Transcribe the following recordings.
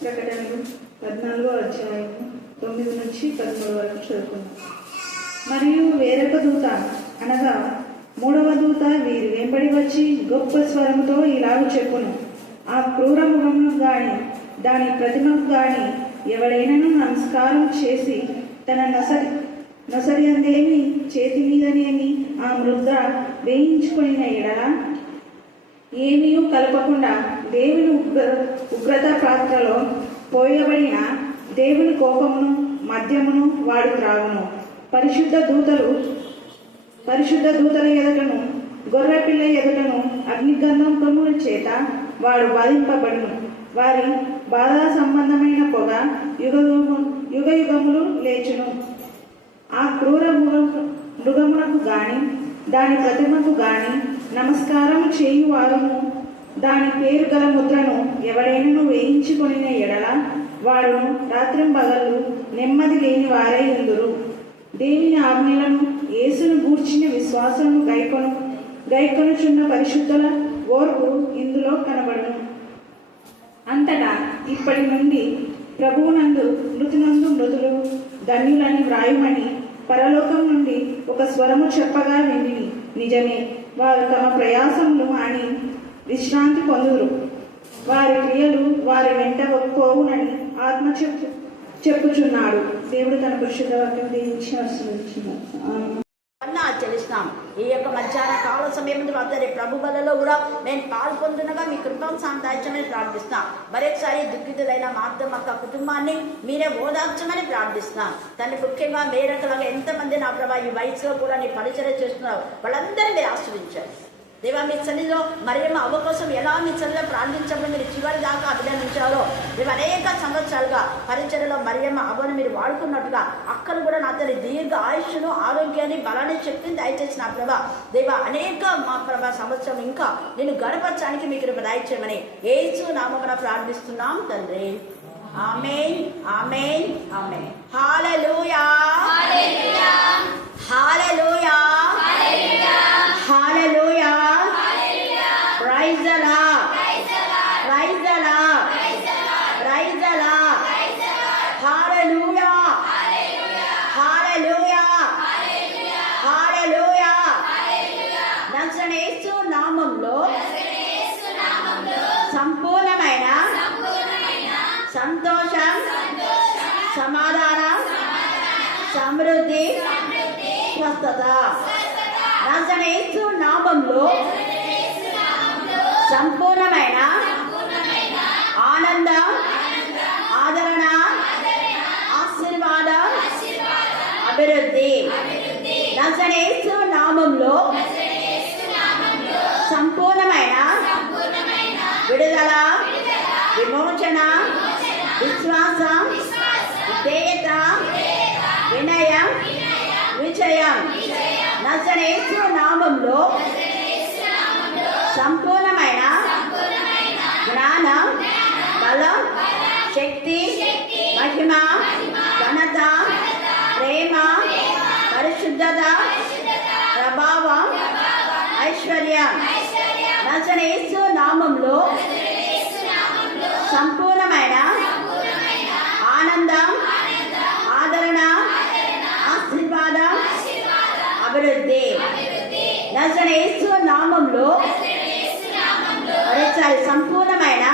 ప్రకటనలు 14వ అధ్యాయము 9 నుంచి 13 వరకు చదువుకున్నాం. మరియు వేరొక దూత అనగా 3వ దూత వీరి వెంబడి వచ్చి గొప్ప స్వరముతో ఇలాగ చెప్పును, ఆ క్రూర మృగమును గాని దాని ప్రతిమకు గాని ఎవడైనను నమస్కారం చేసి తన నొసరి అందేమి చేతి మీదనేమి ఆ ముద్ర వేయించుకొనిన ఎడల ఏమీ కలపకుండా దేవుని ఉగ్రత పాత్రలో పోయబడిన దేవుని కోపమును మద్యమును వాడు త్రాగును. పరిశుద్ధ దూతల ఎదుటను గొర్రెపిల్ల ఎదుటను అగ్నిగంధకముల చేత వాడు బాధింపబడును. వారి బాధ సంబంధమైన పొగ యుగ యుగములు లేచును. ఆ క్రూర మృగమునకు గాని దాని ప్రతిమకు గాని నమస్కారం చేయువారును దాని పేరు గల ముద్రను ఎవడైనను వేయించుకొనిన ఎడల వాడును రాత్రింబగళ్ళు నెమ్మది లేని వారై ఉందురు. దేవుని ఆజ్ఞలను యేసును గూర్చిన విశ్వాసము గైకొనుచున్న పరిశుద్ధుల ఓర్పు ఇందులో కనబడును. అంతటా ఇప్పటి నుండి ప్రభువునందు మృతులు ధన్యులని వ్రాయుమని పరలోకం నుండి ఒక స్వరము చెప్పగా వింటిని. నిజమే, వారు తమ ప్రయాసములు అని విశ్రాంతి పొందురు. వారి క్రియలు వారి వెంట పోవునని ఆత్మ చెప్పుచున్నాడు. దేవుడు తన పరిశుద్ధ వాక్యం దీవించి ఆశీర్వదించున్నాడు. చెల్లిస్తున్నాం. ఈ యొక్క మధ్యాహ్న కాల సమయం అందరి ప్రభు బలలో కూడా నేను పాల్పొందునగా మీ కృపను సాంతాయించమని ప్రార్థిస్తున్నాం. మరొకసారి దుఃఖితులైన మా అక్క కుటుంబాన్ని మీరే ఓదార్చమని ప్రార్థిస్తున్నాం. తను ముఖ్యంగా మేరకలాగా ఎంతమంది నా ప్రభా ఈ వయసులో కూడా నీ పరిచయం చేస్తున్నారు, వాళ్ళందరినీ మీరు ఆశ్రయించారు. దేవా, మీ సన్నిధిలో మరియమ్మ అవ్వ కోసం ఎలా మీ సన్నిధిలో ప్రార్థించమని మీరు చివరి దాకా అభినందించారో, దేవ అనేక సంవత్సరాలుగా పరిచర్యలో మరియమ్మ అవ్వను మీరు వాడుకున్నట్టుగా అక్కడ కూడా నా తల్లి దీర్ఘ ఆయుష్ను ఆరోగ్యాన్ని బలాన్ని శక్తిని దయచేసిన నా ప్రభా దేవ అనేక మా ప్రభా సంవత్సరం ఇంకా నేను గడపరచడానికి మీకు దయచేయమని యేసు నామమున ప్రార్థిస్తున్నాం తండ్రి. ఆమేన్, ఆమేన్, ఆమేన్. హల్లెలూయా, హల్లెలూయా, హల్లెలూయా, హల్లెలూయా. Praise the Lord. Praise the Lord. Praise the Lord. Hallelujah. Hallelujah. Hallelujah. నజరేయుని యేసు నామములో సంపూర్ణమైన సంతోషం, సమాధానం, సమృద్ధి, స్వస్థత. నజరేయుని యేసు నామములో సంపూర్ణమైన ఆనందం, ఆదరణ, ఆశీర్వాదం, అభివృద్ధి. నజరేయుని యేసు నామములో సంపూర్ణమైన విడుదల, విమోచన, విశ్వాసం, విధేయత, వినయం, విజయం. నజరేయుని యేసు నామములో సంపూర్ణమైన జ్ఞానం, బలం, శక్తి, మహిమ, ఘనత, ప్రేమ, పరిశుద్ధత, ప్రభావం, ఐశ్వర్యం. నజరేయుని యేసు నామములో సంపూర్ణమైన ఆనందం, ఆదరణ, ఆశీర్వాదం, అభివృద్ధి. నజరేయుని యేసు నామములో సంపూర్ణమైన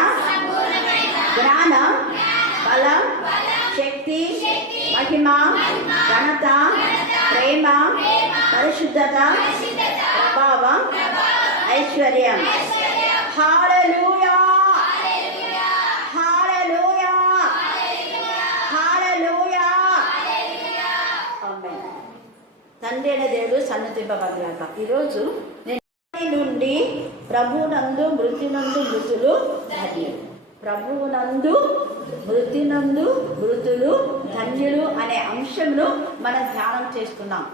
జ్ఞానం, బలం, శక్తి, మహిమ, ఘనత, ప్రేమ, పరిశుద్ధత, ప్రభావం, ఐశ్వర్యం. హల్లెలూయా, హల్లెలూయా, హల్లెలూయా. ఆమేన్. తండ్రి అనే దేవుడు సన్నతింపబడ్డాక ఈరోజు నుండి ప్రభువునందు మృతులు ధన్యులు, ప్రభువునందు మృతులు ధన్యులు అనే అంశంలో మనం ధ్యానం చేస్తున్నాం.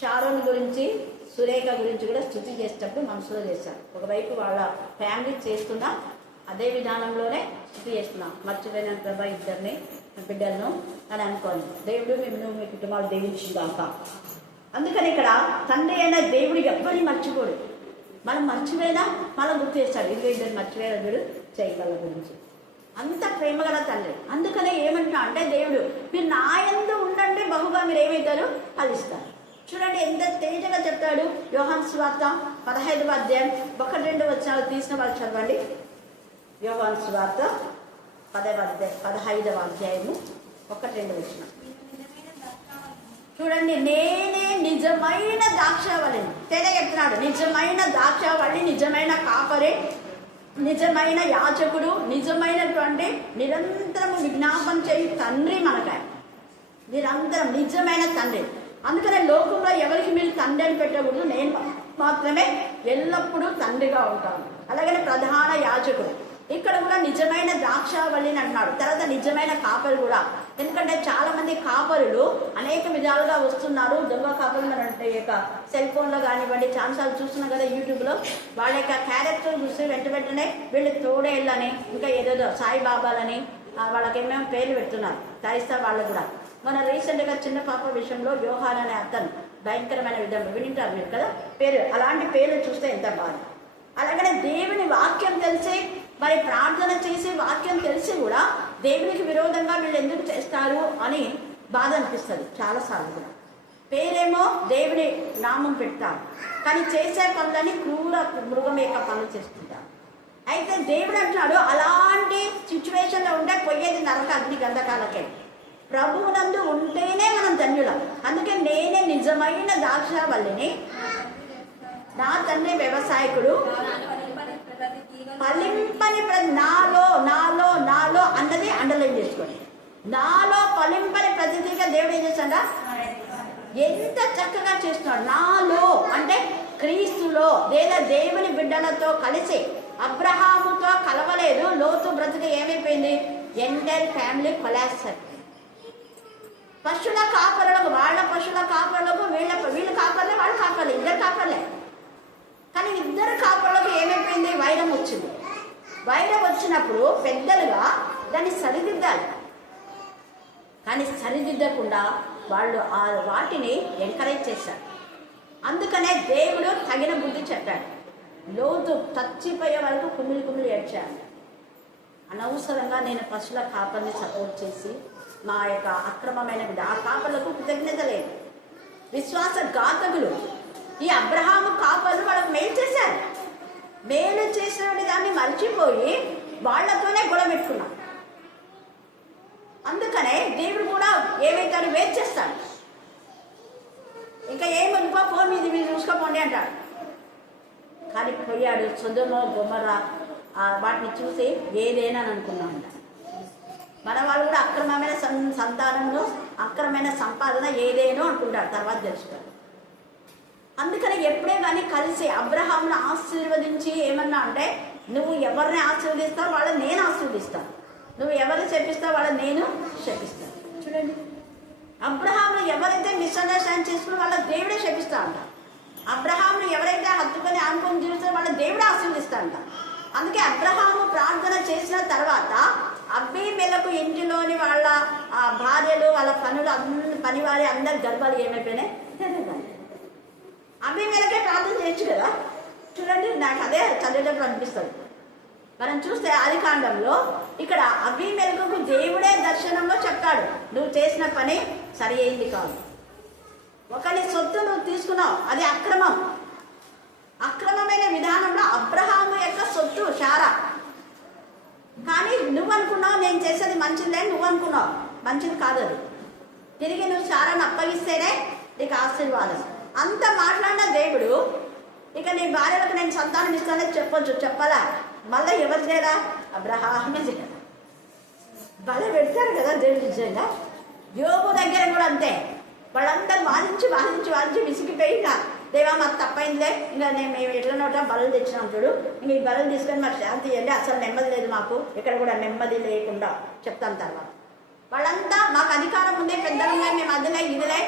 షారోన్ గురించి, సురేఖ గురించి కూడా స్తుతి చేసేటప్పుడు మనసులో చేశారు. ఒకవైపు వాళ్ళ ఫ్యామిలీ చేస్తున్నా అదే విధానంలోనే స్తుతి చేస్తున్నాం. మర్చిపోయిన ప్రభా ఇద్దరిని బిడ్డలను అని అనుకోండి. దేవుడు మేము మీ కుటుంబాలు దీవించుగాక. అందుకని ఇక్కడ తండ్రి అయిన దేవుడు ఎవ్వరిని మర్చిపోడు. మనం మర్చిపోయినా మనం గుర్తు చేస్తాడు. ఇద్దరు మర్చిపోయిన దేవుడు చేయగల గురించి అంత ప్రేమగల తండ్రి. అందుకనే ఏమంటున్నా అంటే దేవుడు, మీరు నా యందు ఉండండి, బహుగా మీరు ఏమవుతారు, ఫలిస్తారు. చూడండి ఎంత తేజగా చెప్తాడు. యోహాను సువార్త 15వ అధ్యాయం 1-2 వచనాలు తీసిన వాళ్ళు చదవండి. యోహాను సువార్త 15వ అధ్యాయము 1-2 వచనం చూడండి. నేనే నిజమైన ద్రాక్షావళిని. తేడా చెప్తున్నాడు. నిజమైన ద్రాక్షావళి, నిజమైన కాపరే, నిజమైన యాజకుడు, నిజమైనటువంటి నిరంతరము విజ్ఞాపన చేయి తండ్రి మనకాయ. నిరంతరం నిజమైన తండ్రి. అందుకనే లోకంలో ఎవరికి మీరు తండ్రి అని పెట్టకూడదు, నేను మాత్రమే ఎల్లప్పుడూ తండ్రిగా ఉంటాను. అలాగనే ప్రధాన యాజకుడు. ఇక్కడ కూడా నిజమైన ద్రాక్షావళిని అంటున్నాడు. తర్వాత నిజమైన కాపరి కూడా. ఎందుకంటే చాలా మంది కాపరులు అనేక విధాలుగా వస్తున్నారు. దొంగ కాపరులు అంటే ఇక సెల్ ఫోన్లో కానివ్వండి, ఛాన్సాలు చూస్తున్నాం కదా యూట్యూబ్లో. వాళ్ళ యొక్క క్యారెక్టర్ చూసి వెంటనే వీళ్ళు తోడేళ్ళని, ఇంకా ఏదేదో సాయిబాబాలని, వాళ్ళకి ఏమేమో పేర్లు పెడుతున్నారు. క్రైస్తవ వాళ్ళు కూడా. మన రీసెంట్గా చిన్న పాప విషయంలో యోహాన్ అనే అతను భయంకరమైన విధంగా వింటారు మీరు కదా పేరు. అలాంటి పేర్లు చూస్తే ఎంత బాధ. అలాగనే దేవుని వాక్యం తెలిసి, మరి ప్రార్థన చేసి వాక్యం తెలిసి కూడా దేవునికి విరోధంగా వీళ్ళు ఎందుకు చేస్తారు అని బాధ అనిపిస్తుంది చాలాసార్లు కూడా. పేరేమో దేవుని నామం పెడతారు, కానీ చేసే పనులని క్రూర మృగం యొక్క పనులు చేస్తుంటారు. అయితే దేవుడు అంటున్నాడు, అలాంటి సిచ్యువేషన్లో ఉంటే పోయేది నరక అగ్ని గంధకాలకే. ప్రభువునందు ఉంటేనే మనం ధన్యులం. అందుకే నేనే నిజమైన ద్రాక్షావల్లిని, నా తండ్రి వ్యవసాయకుడు. ఫలింపని నాలో నాలో నాలో అన్నది అండర్లైన్ చేసుకోండి. నాలో ఫలింపని ప్రతిగా దేవుడు ఏం చేస్తాడా, ఎంత చక్కగా చేస్తున్నాడు. నాలో అంటే క్రీస్తులో లేదా దేవుని బిడ్డలతో కలిసి. అబ్రహాముతో కలవలేదు. లోతు బ్రతికి ఏమైపోయింది, ఎంటైర్ ఫ్యామిలీ కొలాప్స్. పశువుల కాపరులకు, వాళ్ళ పశువుల కాపరులకు వీళ్ళు కాపర్లే, వాళ్ళు కాపర్లే, ఇద్దరు కాపర్లే. కానీ ఇద్దరు కాపరులకు ఏమైపోయింది, వైరం వచ్చింది. వైరం వచ్చినప్పుడు పెద్దలుగా దాన్ని సరిదిద్దాలి. కానీ సరిదిద్దకుండా వాళ్ళు వాటిని ఎంకరేజ్ చేశారు. అందుకనే దేవుడు తగిన బుద్ధి చెప్పాడు. లోతు చచ్చిపోయే వరకు కుమిలి ఏడ్చాడు. అనవసరంగా నేను పశువుల కాపర్ని సపోర్ట్ చేసి మా యొక్క అక్రమమైన ఆ కాపర్లకు కృతజ్ఞత లేదు. విశ్వాస ఘాతకులు. ఈ అబ్రహాము కాపర్లు వాళ్ళకు మేలు చేశారు. మేలు చేసిన దాన్ని మర్చిపోయి వాళ్లతోనే గొడవ పెట్టుకున్నాం. అందుకనే దేవుడు కూడా ఏమైతాడు, వేట్ చేస్తాడు. ఇంకా ఏమనుకో, ఫోన్ మీద మీరు చూసుకోపోండి అంటాడు. కానీ పోయాడు. సొదొమ గొమొర్రా వాటిని చూసి ఏదేనా అని అనుకున్నామంట. మన వాళ్ళు కూడా అక్రమమైన సంతానంలో అక్రమమైన సంపాదన ఏదేనో అనుకుంటారు, తర్వాత తెలుసుకుంటారు. అందుకని ఎప్పుడే కానీ కలిసి అబ్రహామును ఆశీర్వదించి ఏమన్నా అంటే, నువ్వు ఎవరిని ఆశీర్వదిస్తావు వాళ్ళని నేను ఆశీర్వదిస్తాను, నువ్వు ఎవరిని శపిస్తావు వాళ్ళని నేను శపిస్తాను. చూడండి, అబ్రహామును ఎవరైతే మిస్అండర్స్టాండ్ చేసుకుని వాళ్ళ దేవుడే శపిస్తా అంట. అబ్రహామును ఎవరైతే హత్తుకొని ఆనుకొని జీవిస్తారో వాళ్ళ దేవుడే ఆశీర్వదిస్తా అంట. అందుకే అబ్రహాము ప్రార్థన చేసిన తర్వాత అబీమెలెకు ఇంటిలోని వాళ్ళ భార్యలు, వాళ్ళ పనివారి అందరి గర్భాలు ఏమైపోయినాయి, అబీమెలెకే ప్రార్థన చేయొచ్చు కదా. చూడండి, నాకు అదే చదివేటప్పుడు అనిపిస్తుంది. మనం చూస్తే ఆదికాండంలో ఇక్కడ అబీమెలెకు దేవుడే దర్శనంలో చెప్తాడు, నువ్వు చేసిన పని సరి అయింది కాదు. ఒకరి సొత్తు నువ్వు తీసుకున్నావు, అది అక్రమం. అక్రమమైన విధానంలో అబ్రహాము యొక్క సొత్తు శారా. కానీ నువ్వు అనుకున్నావు నేను చేసేది మంచిదే, నువ్వు అనుకున్నావు మంచిది కాదు. అది తిరిగి నువ్వు శారాను అప్పగిస్తేనే నీకు ఆశీర్వాదం. అంత మాట్లాడిన దేవుడు ఇక నీ భార్యలకు నేను సంతానం ఇస్తానని చెప్పొచ్చు, చెప్పాలా? మళ్ళీ ఎవరు చేయరా? అబ్రహామే చేయరా? బల పెడతారు కదా దేవుడు. నిజంగా యోబు దగ్గర కూడా అంతే. వాళ్ళందరూ వాదించి విసిగిపోయినా, దేవా మాకు తప్పైందిలే, ఇంకా మేము ఎట్లా నోటా బలు తెచ్చినాం చూడు, ఇంక ఈ బలు తీసుకొని మాకు శాంతి చేయండి, అసలు నెమ్మది లేదు మాకు, ఇక్కడ కూడా నెమ్మది లేకుండా చెప్తాను. తర్వాత వాళ్ళంతా మాకు అధికారం ఉంది, పెద్దలుగా మేము అదిలే ఇదిలే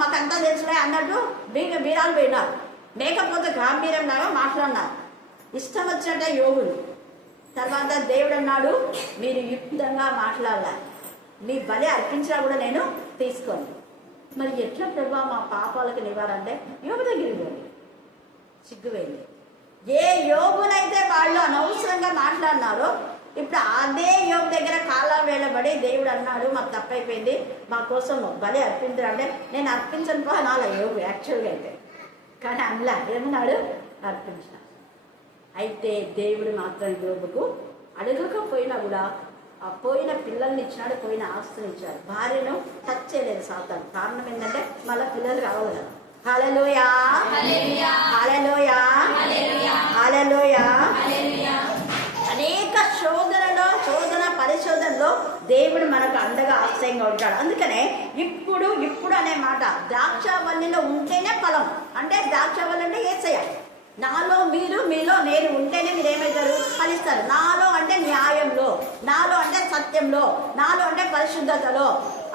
మాకంతా తెలుసులే అన్నట్టు బీరాలు పోయినారు. లేకపోతే గాంభీర్యం లాగా మాట్లాడినారు, ఇష్టం వచ్చినట్టే యోగులు. తర్వాత దేవుడు అన్నాడు, మీరు యుక్తంగా మాట్లాడాలి, మీ బలి అర్పించినా కూడా నేను తీసుకోను. మరి ఎట్లా ప్రభా మా పాపాలకు నివారంటే యోగు దగ్గరికి పోయి సిగ్గుపోయింది. ఏ యోగునైతే వాళ్ళు అనవసరంగా మాట్లాడినారో ఇప్పుడు అదే యోగు దగ్గర కాలం వేళబడి దేవుడు అన్నాడు, మాకు తప్పైపోయింది, మా కోసం బలి అర్పించరు అంటే, నేను అర్పించను పో అనాల యోగు యాక్చువల్గా అయితే. కానీ అందులో ఏమన్నాడు, అర్పించిన. అయితే దేవుడు మాత్రం యోగుకు అడగకపోయినా కూడా ఆ పోయిన పిల్లల్ని ఇచ్చినాడు, పోయిన ఆస్తుని ఇచ్చాడు. భార్యను టచ్ చేయలేదు సాతాను. కారణం ఏంటంటే మళ్ళీ పిల్లలు కావాలి కదా. హల్లెలూయా, హల్లెలూయా, హల్లెలూయా. అనేక శోధన పరిశోధనలో దేవుడు మనకు అండగా ఆశ్రయంగా ఉంటాడు. అందుకనే ఇప్పుడు అనే మాట, ద్రాక్షవల్లిలో ఉంటేనే ఫలం. అంటే ద్రాక్షవల్లి అంటే యేసయ్య. నాలో మీరు, మీలో నేను ఉంటేనే మీరు ఏమవుతారు, ఫలిస్తారు. నాలో అంటే న్యాయంలో, నాలో అంటే సత్యంలో, నాలో అంటే పరిశుద్ధతలో.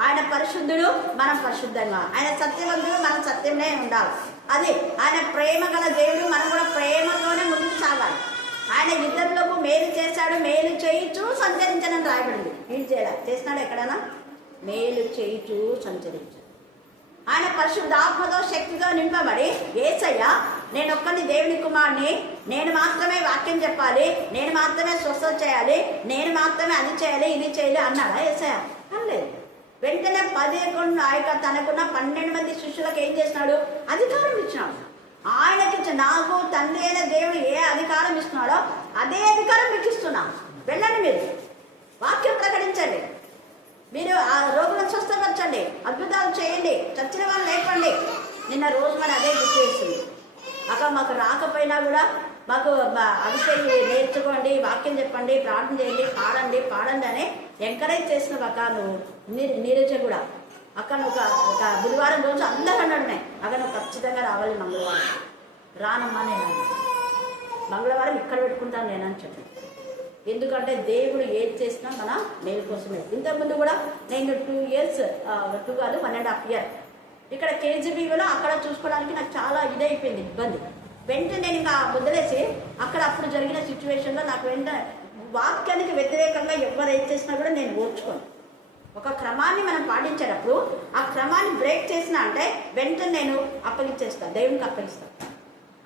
ఆయన పరిశుద్ధుడు, మనం పరిశుద్ధంగా. ఆయన సత్యవంతుడు, మనం సత్యంలో ఉండాలి. అది ఆయన ప్రేమ గల దేవుడు, మనం కూడా ప్రేమతోనే ముందుకు సాగాలి. ఆయన ఇద్దరులకు మేలు చేశాడు, మేలు చేయించు సంచరించనని రాయబడింది. ఏం చేయాలి, చేసినాడు ఎక్కడైనా? మేలు చేయించు సంచరించాడు. ఆయన పరిశుద్ధాత్మతో శక్తితో నింపబడి, యేసయ్య నేను ఒక్కని దేవుని కుమారుని, నేను మాత్రమే వాక్యం చెప్పాలి, నేను మాత్రమే స్వస్థత చేయాలి, నేను మాత్రమే అది చేయాలి, ఇది చేయాలి అన్నాడా యేసయ్య? అనలేదు. వెంటనే 11 తనకున్న 12 మంది శిష్యులకు ఏం చేసినాడు, అధికారం ఇచ్చినాడు. ఆయనకి నాకు తండ్రి అయిన దేవుడు ఏ అధికారం ఇస్తున్నాడో అదే అధికారం మీకు ఇస్తున్నాను. వెళ్ళండి, మీరు వాక్యం ప్రకటించండి, మీరు ఆ రోగులను స్వస్థపరచండి, అద్భుతాలు చేయండి, చచ్చిన వాళ్ళు లేపండి. నిన్న రోజు మరి అదే గుర్తు చేస్తుంది. అక్క మాకు రాకపోయినా కూడా మాకు అవి నేర్చుకోండి, వాక్యం చెప్పండి, ప్రార్థన చేయండి, పాడండి అని ఎంకరేజ్ చేసిన అక్క నువ్వు. నీరజ కూడా అక్క నువ్వు ఒక బుధవారం రోజు అందరూ అన్నాడు, అక్క నువ్వు ఖచ్చితంగా రావాలి మంగళవారం. రానమ్మా నేను మంగళవారం ఇక్కడ పెట్టుకుంటాను నేనని చెప్పి. ఎందుకంటే దేవుడు ఏది చేసినా మన మేలు కోసమే. ఇంతకుముందు కూడా నేను 2 years 2 కాదు 1.5 year ఇక్కడ కేజీబీలో అక్కడ చూసుకోవడానికి నాకు చాలా ఇదైపోయింది, ఇబ్బంది. వెంటనే నేను ఇంకా వదిలేసి అక్కడ అప్పుడు జరిగిన సిచ్యువేషన్లో నాకు వాక్యానికి వ్యతిరేకంగా ఎవరు చేసినా కూడా నేను ఓర్చుకోను. ఒక క్రమాన్ని మనం పాటించేటప్పుడు ఆ క్రమాన్ని బ్రేక్ చేసినా అంటే వెంటనే నేను అప్పగించేస్తాను, దేవునికి అప్పగిస్తాను.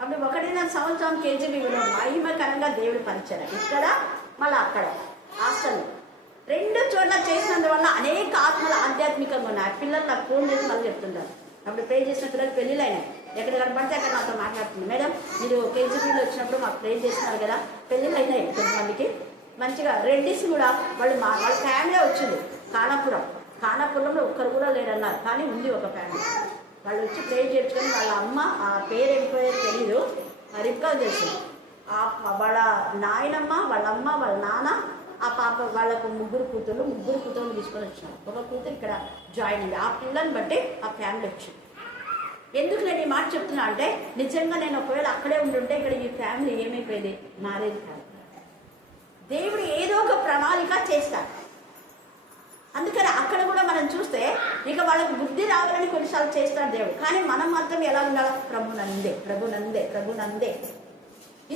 అప్పుడు 1.5 సంవత్సరం కేజీబీలో మహిమకరంగా దేవుడు పరిచయం. ఇక్కడ మళ్ళీ అక్కడ హాస్టల్ 2 చోట్ల చేసినందువల్ల అనేక ఆత్మలు ఆధ్యాత్మికంగా ఉన్నాయి. పిల్లలు నాకు ఫోన్ చేసి మళ్ళీ చెప్తుంటారు. అప్పుడు ప్రే చేసిన పిల్లలు పెళ్ళిళ్ళు అయినాయి, ఎక్కడ కనపడితే అక్కడ నాతో మాట్లాడుతుంది, మేడం మీరు కేజీబీలో వచ్చినప్పుడు మాకు ప్రే చేస్తున్నారు కదా, పెళ్ళిళ్ళు అయినాయి కొంతమందికి. మంచిగా రెడ్డిస్ కూడా వాళ్ళ ఫ్యామిలీ వచ్చింది. కానాపురంలో ఒక్కరు కూడా లేరన్నారు, కానీ ఉంది ఒక ఫ్యామిలీ. వాళ్ళు వచ్చి ప్రే చేర్చుకొని వాళ్ళ అమ్మ, ఆ పేరు ఏం తెలీదు, రిబ్కా తెలిసింది. వాళ్ళ నాయనమ్మ, వాళ్ళ అమ్మ, వాళ్ళ నాన్న, ఆ పాప వాళ్ళకు 3 కూతుర్లు తీసుకొని వచ్చినారు. ఒక కూతురు ఇక్కడ జాయిన్ అయ్యింది. ఆ పిల్లని బట్టి ఆ ఫ్యామిలీ వచ్చింది. ఎందుకు నేను ఈ మాట చెప్తున్నా అంటే, నిజంగా నేను ఒకవేళ అక్కడే ఉంటుంటే ఇక్కడ ఈ ఫ్యామిలీ ఏమైపోయేది, మ్యారేజ్ కాదు. దేవుడు ఏదో ఒక ప్రణాళిక చేస్తాడు. అందుకని అక్కడ కూడా మనం చూస్తే ఇక వాళ్ళకు బుద్ధి రావాలని కొన్నిసార్లు చేస్తాడు దేవుడు. కానీ మనం మాత్రం ఎలా ఉండాలి, ప్రభునందే.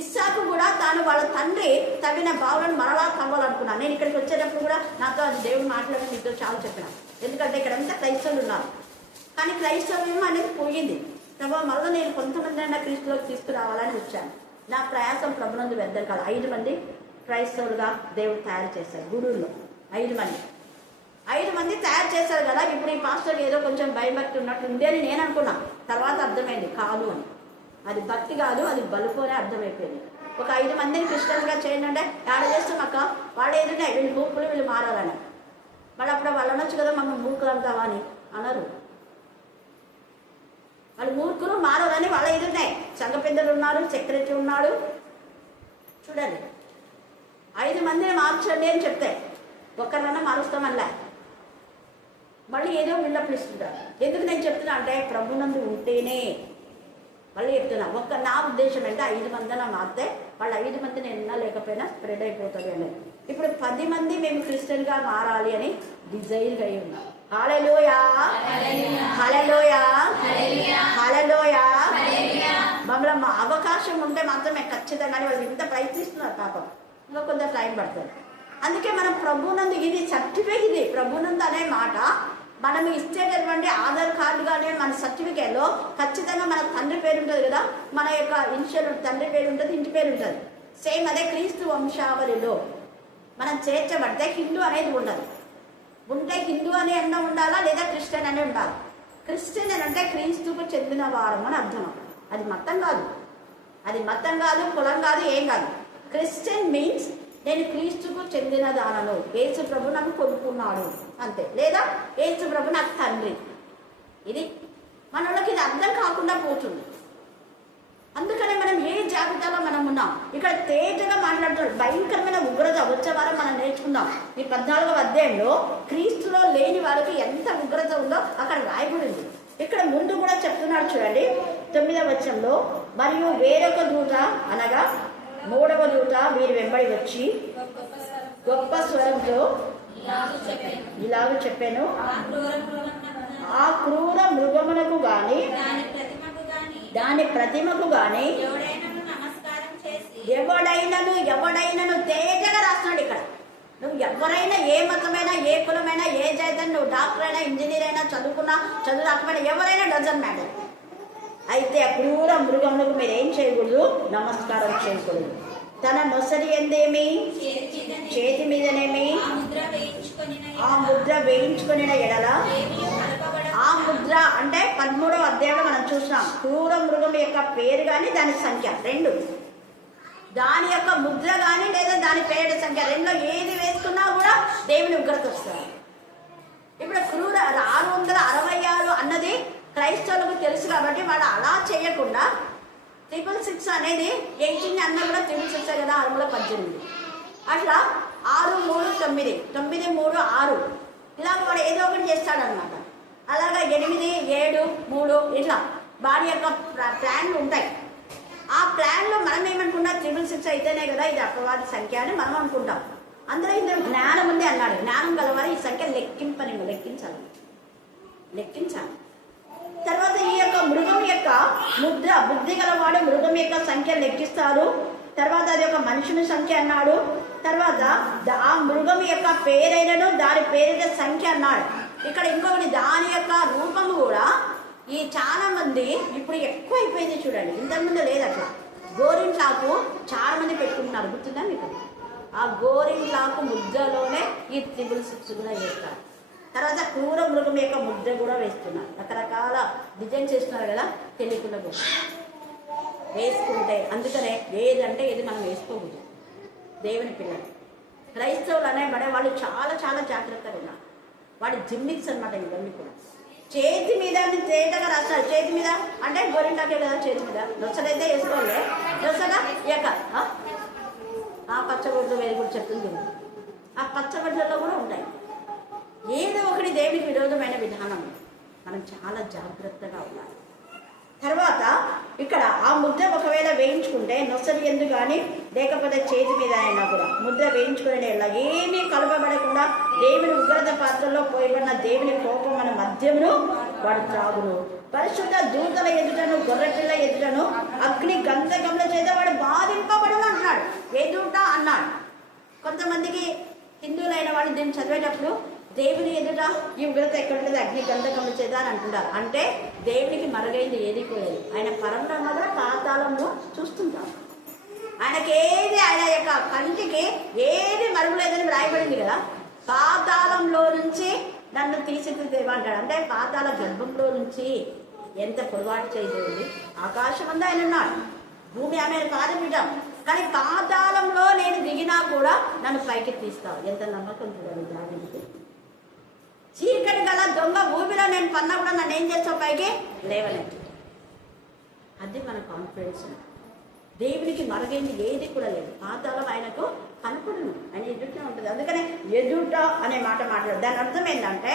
ఇస్సాకు కూడా తాను వాళ్ళ తండ్రి తగిన బావులను మరలా తవ్వాలనుకున్నాను. నేను ఇక్కడికి వచ్చేటప్పుడు కూడా నాతో అది దేవుడు మాట్లాడి మీతో చాలా చెప్పినాను. ఎందుకంటే ఇక్కడంతా క్రైస్తవులు ఉన్నారు, కానీ క్రైస్తవ్యం అనేది పోయింది. ప్రభు మళ్ళీ నేను కొంతమంది అయినా క్రీస్తులోకి తీసుకురావాలని వచ్చాను. నా ప్రయాసం ప్రభునందు వ్యర్థం కాదు. 5 మంది క్రైస్తవులుగా దేవుడు తయారు చేశారు. గూడూరులో 5 మంది తయారు చేశారు కదా. ఇప్పుడు ఈ పాస్టర్ ఏదో కొంచెం భయభక్తి ఉన్నట్టు ఉంది అని నేను అనుకున్నా. తర్వాత అర్థమైంది కాదు అని. అది భక్తి కాదు, అది బలుపోనే అర్థమైపోయింది. ఒక 5 మందిని క్రిస్టియన్స్గా చేయండి అంటే ఆడ చేస్తాం అక్క, వాడు ఏదైనా వీళ్ళు మూర్ఖులు, వీళ్ళు మారాలని. వాళ్ళు అప్పుడు వాళ్ళు అనొచ్చు కదా, మమ్మల్ని మూర్ఖులు అంటావా అని అనరు. వాళ్ళు మూర్ఖులు మారాలని వాళ్ళ ఎదురున్నాయి. సంఘ పెద్దలు ఉన్నారు, సెక్రటరీ ఉన్నాడు. చూడండి, 5 మందిని మార్చండి అని చెప్తే ఒక్కరినన్నా మారుస్తామల్లా మళ్ళీ ఏదో బిల్డప్లు ఇస్తుంటారు. ఎందుకు నేను చెప్తున్నా అంటే, ప్రభునందు ఉంటేనే. మళ్ళీ చెప్తున్నా, నా ఉద్దేశం అంటే 5 మందిన మారితే వాళ్ళు 5 మంది నేను లేకపోయినా స్ప్రెడ్ అయిపోతుంది అనేది. ఇప్పుడు 10 మంది మేము క్రిస్టియన్గా మారాలి అని డిజైర్గా అయి ఉన్నాం. హల్లెలూయా, హల్లెలూయా, హల్లెలూయా. మమ్మల్ని మా అవకాశం ఉంటే మాత్రమే ఖచ్చితంగానే వాళ్ళు ఇంత ప్రయత్నిస్తున్నారు పాపం, ఇంకా కొంత టైం పడుతుంది. అందుకే మనం ప్రభునందు, ఇది సర్టిఫికేట్, ఇది ప్రభునందు అనే మాట మనం ఇచ్చేటటువంటి ఆధార్ కార్డు కానీ మన సర్టిఫికేట్లో ఖచ్చితంగా మన తండ్రి పేరు ఉంటుంది కదా, మన యొక్క ఇనిషియల్ తండ్రి పేరు ఉంటుంది, ఇంటి పేరు ఉంటుంది. సేమ్ అదే క్రీస్తు వంశావళిలో మనం చేర్చబడితే హిందూ అనేది ఉండదు. ఉంటే హిందూ అనే అన్న ఉండాలా, లేదా క్రిస్టియన్ అని ఉండాలి. క్రిస్టియన్ అని అంటే క్రీస్తుకు చెందిన వారం అని అర్థం. అది మతం కాదు, అది మతం కాదు, కులం కాదు, ఏం కాదు. క్రిస్టియన్ మీన్స్ నేను క్రీస్తుకు చెందిన దానను, యేసు ప్రభు నన్ను కొనుక్కున్నాడు అంతే, లేదా యేసు ప్రభు నాకు తండ్రి. ఇది మనకి ఇది అర్థం కాకుండా పోతుంది. అందుకనే మనం ఏ జాబితాలో మనం ఉన్నాం. ఇక్కడ తేజగా మాట్లాడుతున్నాడు. భయంకరమైన ఉగ్రత వచ్చే వారం మనం నేర్చుకుందాం. ఈ 14వ అధ్యాయంలో క్రీస్తులో లేని వారికి ఎంత ఉగ్రత ఉందో అక్కడ రాయబడింది. ఇక్కడ ముందు కూడా చెప్తున్నాడు చూడండి, 9వ వచనంలో, మరియు వేరొక దూత అనగా 3వ దూత వీరి వెంబడి వచ్చి గొప్ప స్వరంతో ఇలాగ చెప్పాను, ఆ క్రూర మృగమునకు గాని దాని ప్రతిమకు గాని ఎవడైనను తేజగా రాస్తున్నాడు ఇక్కడ. నువ్వు ఎవరైనా, ఏ మతమైనా, ఏ కులమైనా, ఏ జాతి, నువ్వు డాక్టర్ అయినా, ఇంజనీర్ అయినా, చదువు రాకపోయినా, ఎవరైనా డజన్ మ్యాటర్. అయితే ఆ క్రూర మృగములకు మీరు ఏం చేయకూడదు, నమస్కారం చేయకూడదు. తన నొసరి ఎందేమి, చేతి మీదనేమి ఆ ముద్ర వేయించుకుని ఎడల, ఆ ముద్ర అంటే 13వ అధ్యాయంలో మనం చూసినాం. క్రూర మృగం యొక్క పేరు కానీ దాని సంఖ్య 2, దాని యొక్క ముద్ర కానీ లేదా దాని పేరు సంఖ్య 2లో ఏది వేసుకున్నా కూడా దేవుని ఉగ్రత వస్తుంది. ఇప్పుడు క్రూర 666 అన్నది క్రైస్తవులకు తెలుసు కాబట్టి వాళ్ళు అలా చేయకుండా 666 అనేది 18 అన్న కూడా 666 కదా, 618 అట్లా 6 3 9 9 3 6 ఇలాగ వాడు ఏదో ఒకటి చేస్తాడనమాట. అలాగా 8 7 3 ఇట్లా వాడి యొక్క ప్లాన్లు ఉంటాయి. ఆ ప్లాన్లో మనం ఏమనుకుంటాం, 666 అయితేనే కదా ఇది అపవాది సంఖ్య అని మనం అనుకుంటాం. అందులో ఇందులో జ్ఞానం ఉంది అన్నాడు. జ్ఞానం గలవారు ఈ సంఖ్య లెక్కించాలి. తర్వాత ఈ యొక్క మృగం యొక్క ముద్ర, బుద్ధి గలవాడు మృగం యొక్క సంఖ్య లెక్కిస్తారు. తర్వాత అది ఒక మనుషుని సంఖ్య అన్నాడు. తర్వాత ఆ మృగం యొక్క పేరైనను దాని పేరైన సంఖ్య అన్నాడు. ఇక్కడ ఇంకొకటి, దాని యొక్క రూపము కూడా ఈ చాలా మంది ఇప్పుడు ఎక్కువ అయిపోయింది చూడండి. ఇంతకుముందు లేదు అట్లా. గోరింటాకు చాలా మంది పెట్టుకుంటున్నారు, గుర్తుందా మీకు? ఆ గోరింటాకు ముద్దలోనే ఈ 666 కూడా వేస్తారు. తర్వాత క్రూర మృగం యొక్క ముద్ర కూడా వేస్తున్నారు. రకరకాల డిజైన్ చేస్తున్నారు కదా, తెలియకుండా వేసుకుంటే. అందుకనే ఏదంటే ఇది మనం వేసుకోకూడదు. దేవుని పిల్లలు క్రైస్తవులు అనేబడే వాళ్ళు చాలా చాలా జాగ్రత్తగా ఉన్నారు. వాడి జిమ్మిక్స్ అనమాట ఇవన్నీ కూడా. చేతి మీద తేటగా రాస్తారు. చేతి మీద అంటే గోరింటాకే కదా, చేతి మీద నొచ్చడైతే వేసుకోలే, నొచ్చగా ఎక్క ఆ పచ్చబొడ్లు వేరు కూడా చెప్తుంది. ఆ పచ్చబొడ్లలో కూడా ఉంటాయి. ఏదో ఒకటి దేవునికి విరోధమైన విధానం. మనం చాలా జాగ్రత్తగా ఉండాలి. తర్వాత ఇక్కడ ఆ ముద్ర ఒకవేళ వేయించుకుంటే నొసరి ఎందు కానీ లేకపోతే చేతి మీద అయినా కూడా ముద్ర వేయించుకునే ఏమీ కలపబడకుండా దేవుని ఉగ్రత పాత్రలో పోయబడిన దేవుని కోపం మన మద్యమును వాడు త్రాగును. పరిశుద్ధ దూతల ఎదుటను గొర్రెపిల్ల ఎదుటను అగ్ని గంధకముల చేత వాడు బాధింపబడును అంటున్నాడు. ఏ దూత అన్నాడు. కొంతమందికి హిందువులైన వాడు దీన్ని చదివేటప్పుడు దేవుని ఎదుట ఈ ఉగ్రత ఎక్కడ ఉంటుంది, అగ్ని గంధకముల చేత అని అంటున్నారు. అంటే దేవునికి మరుగైంది ఏది కూడా లేదు. ఆయన పరబ్రహ్మ కూడా పాతాళంలో చూస్తుంటాం. ఆయనకి ఏది, ఆయన యొక్క కంటికి ఏది మరుగులేదని రాయబడింది కదా. పాతాళంలో నుంచి నన్ను తీసిదేవంటాడు. అంటే పాతాళ గర్భంలో నుంచి ఎంత పొరపాటు చేయలేదు. ఆకాశం అంతా ఆయన ఉన్నాడు, భూమి ఆమె పాదపీఠం. కానీ పాతాళంలో నేను దిగినా కూడా నన్ను పైకి తీస్తావు. ఎంత నమ్మకం చూడాలి దానికి. చీకటి గల దొంగ ఊపిలో నేను పన్నా కూడా నన్ను ఏం చేస్తావు, పైకి లేవలేదు. అది మన కాన్ఫిడెన్స్. దేవునికి మరుగైంది ఏది కూడా లేదు. పాతాళం ఆయనకు కనపడను, ఆయన ఎదుట ఉంటుంది. అందుకనే ఎదుట అనే మాట మాట్లాడు. దాని అర్థం ఏంటంటే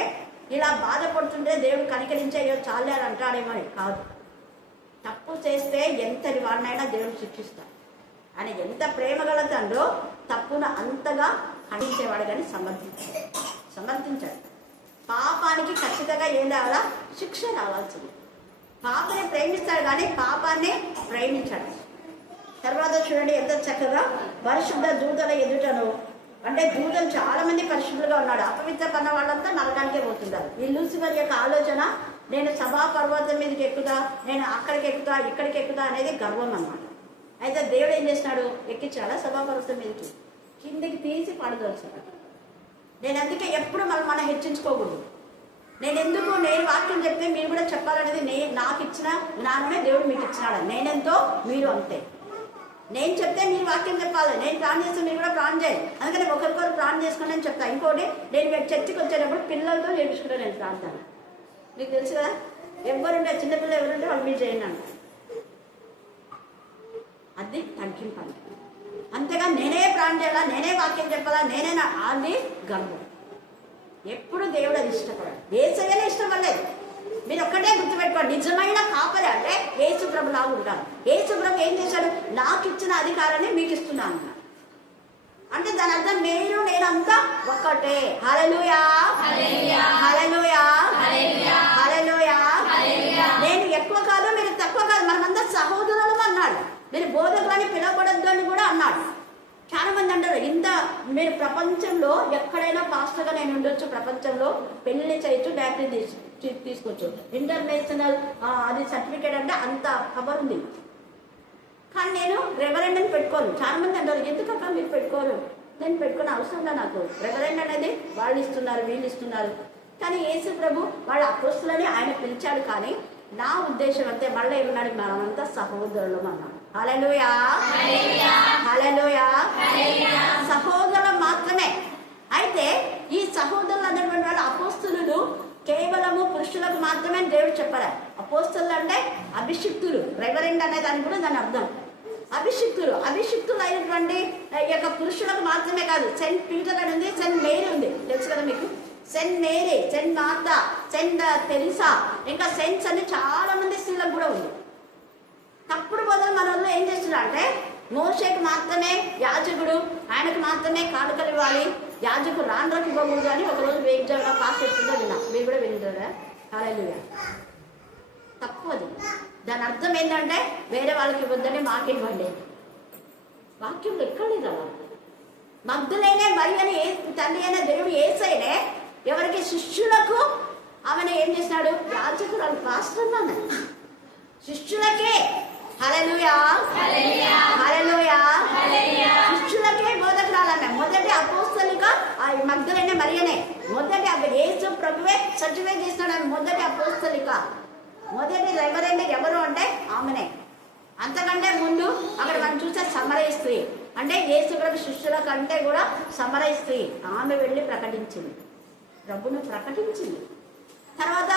ఇలా బాధపడుతుంటే దేవుడు కనికరించేయో చాలే అని అంటాడేమో అని కాదు. తప్పు చేస్తే ఎంతటి వాడినైనా దేవుడు శిక్షిస్తాడు. ఆయన ఎంత ప్రేమ గల తండ్రో తప్పును అంతగా ఖండించేవాడు కానీ సమర్థించాడు. పాపానికి ఖచ్చితంగా ఏం రావాలా, శిక్ష రావాల్సింది. పాపని ప్రేమిస్తాడు కానీ పాపాన్ని ప్రేమించాడు. తర్వాత చూడండి ఎంత చక్కగా పరిశుద్ధ దూతల ఎదుటను. అంటే దూతలు చాలా మంది పరిశుద్ధులుగా ఉన్నాడు. అపవిత్ర పన్న వాళ్ళంతా నరకానికే పోతుంటారు. ఈ లూసిఫర్ యొక్క ఆలోచన, నేను సభా పర్వతం మీదకి ఎక్కుతా, నేను అక్కడికి ఎక్కుతా, ఇక్కడికి ఎక్కుతా అనేది గర్వం అన్నమాట. అయితే దేవుడు ఏం చేసినాడు, ఎక్కించాడా సభా పర్వతం మీదకి? కిందికి తీసి పడదలుచున్నాడు. నేను అందుకే ఎప్పుడు మనం హెచ్చించుకోకూడదు. నేను వాక్యం చెప్తే మీరు కూడా చెప్పాలనేది నాకు ఇచ్చిన జ్ఞానమే దేవుడు మీకు ఇచ్చినాడు. నేనెంతో మీరు అంతే. నేను చెప్తే మీరు వాక్యం చెప్పాలి. నేను ప్రాణం చేస్తే మీరు కూడా ప్రాణం చేయాలి. అందుకని ఒకరికొకరు ప్రాణం చేసుకుని అని చెప్తాను. ఇంకోటి, నేను చర్చికి వచ్చేటప్పుడు పిల్లలతో నేర్చుకుంటాను. నేను ప్రాంతాన్ని మీకు తెలుసు కదా, ఎవరుంటే చిన్నపిల్లలు ఎవరుంటే వాళ్ళు మీరు చేయండి అంట. అది తగ్గింపు అంటే. అంతేగా నేనే ప్రాణం చేయాలా, నేనే వాక్యం చెప్పాలా, నేనే అది గర్వం. ఎప్పుడు దేవుడు అది ఇష్టపడాడు. యేసయ్యనే ఇష్టపడలేదు. మీరు ఒక్కటే గుర్తుపెట్టుకోండి, నిజమైన కాపరి అంటే యేసు ప్రభు లాగా ఉంటారు. యేసు ప్రభు ఏం చేశాడు? నాకు ఇచ్చిన అధికారాన్ని మీకు ఇస్తున్నాను అంటే దాని అర్థం మీరు నేనంతా ఒక్కటే. హల్లెలూయా, హల్లెలూయా, హల్లెలూయా. నేను ఎక్కువ కాదు, మీరు తక్కువ కాదు, మనమంతా సహోదరులు అన్నాడు. మీరు బోధకులని పిలవకూడదు అని కూడా అన్నాడు. చాలా మంది అంటారు, ఇంత మీరు ప్రపంచంలో ఎక్కడైనా పాస్టర్గా నేను ఉండొచ్చు, ప్రపంచంలో పెళ్లి చేయొచ్చు, డాక్టరీ తీసుకోవచ్చు, ఇంటర్నేషనల్ అది సర్టిఫికేట్ అంటే అంత పవర్ ఉంది. కానీ నేను రెవరెండ్ అని పెట్టుకోను. చాలా మంది అంటారు, ఎందుకక్క మీరు పెట్టుకోరు? నేను పెట్టుకునే అవసరం లేదు. నాకు రెవరెండ్ అనేది వాళ్ళు ఇస్తున్నారు, వీళ్ళు ఇస్తున్నారు. కానీ యేసు ప్రభు వాళ్ళ అపోస్తులని ఆయన పిలిచాడు. కానీ నా ఉద్దేశం అంతే, మళ్ళీ ఏమన్నాడు? మనమంతా సహోదరులు అన్నాడు. హల్లెలూయా, హల్లెలూయా. సహోదరులు మాత్రమే. అయితే ఈ సహోదరులు అనేటువంటి వాళ్ళు అపోస్తులు కేవలము పురుషులకు మాత్రమే దేవుడు చెప్పారు. అపోస్తులు అంటే అభిషిక్తులు. రెవరెండ్ అనే దానికి కూడా దాని అర్థం అభిషిక్తులు అయినటువంటి యొక్క పురుషులకు మాత్రమే కాదు. సెయింట్ పీటర్ అని ఉంది, సెయింట్ మేరీ ఉంది, తెలుసు కదా మీకు. Saint Mary, saint Martha, saint Teresa, ఇంకా సెయింట్స్ అని చాలా మంది స్త్రీలకు కూడా ఉంది. తప్పుడు బదులు మన వాళ్ళు ఏం చేస్తున్నారు అంటే, మోషేకి మాత్రమే యాజకుడు, ఆయనకు మాత్రమే కానుకలు ఇవ్వాలి, యాజకుడు రాండ్రకు ఇవ్వకూడదు అని ఒకరోజు వేగ్జాగా పాస్ చేస్తుందో విన్నా. మీరు కూడా వింటారా? హల్లెలూయా. తప్పు అది. దాని అర్థం ఏంటంటే వేరే వాళ్ళకి ఇవ్వద్దని మాకు ఇవ్వండి. వాక్యంలో ఎక్కడ లేదు అలా. మగ్ధులైనే మరి అని తండ్రి అయిన దేవుడు యేసయ్యనే ఎవరికి శిష్యులకు ఆమెను ఏం చేసినాడు? యాజకుడు వాళ్ళు పాస్టర్ అన్నాను శిష్యులకే. హల్లెలూయా, హల్లెలూయా. శిష్యులకే బోధకురాలన్నా. మొదటి అపోస్తలిక మగ్ధులైన మరియనే. మొదటి యేసు ప్రభువే సర్టిఫికేట్ చేసినాడు ఆమె మొదటి అపోస్తలిక. మొదటి రెవరెండ్ ఎవరు అంటే ఆమెనే. అంతకంటే ముందు అక్కడ మనం చూసే సమరయ స్త్రీ అంటే యేసు ప్రభు శిష్యుల కంటే కూడా సమరయ స్త్రీ. ఆమె వెళ్ళి ప్రకటించింది, ప్రభును ప్రకటించింది. తర్వాత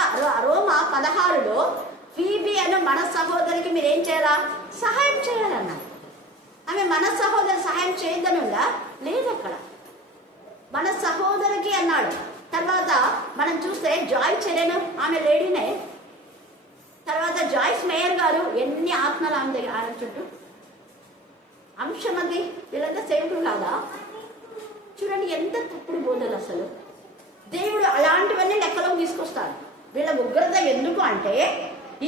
రోమా 16లో ఫీబీ అనే మన సహోదరికి మీరు ఏం చేయాలా? సహాయం చేయాలన్నారు. ఆమె మన సహోదరి సహాయం చేయొద్దని ఉందా? లేదు అక్కడ. మన సహోదరికి అన్నాడు. తర్వాత మనం చూస్తే జాయ్ చెరెను ఆమె లేడీనే. తర్వాత జాయిస్ మేయర్ గారు ఎన్ని ఆత్మలు ఆయన చుట్టూ. అంశమది వీళ్ళంతా సేవకులు కాదా? చూడండి ఎంత తప్పుడు బోధలు అసలు. దేవుడు అలాంటివన్నీ లెక్కలోకి తీసుకొస్తాడు. వీళ్ళ ఉగ్రత ఎందుకు అంటే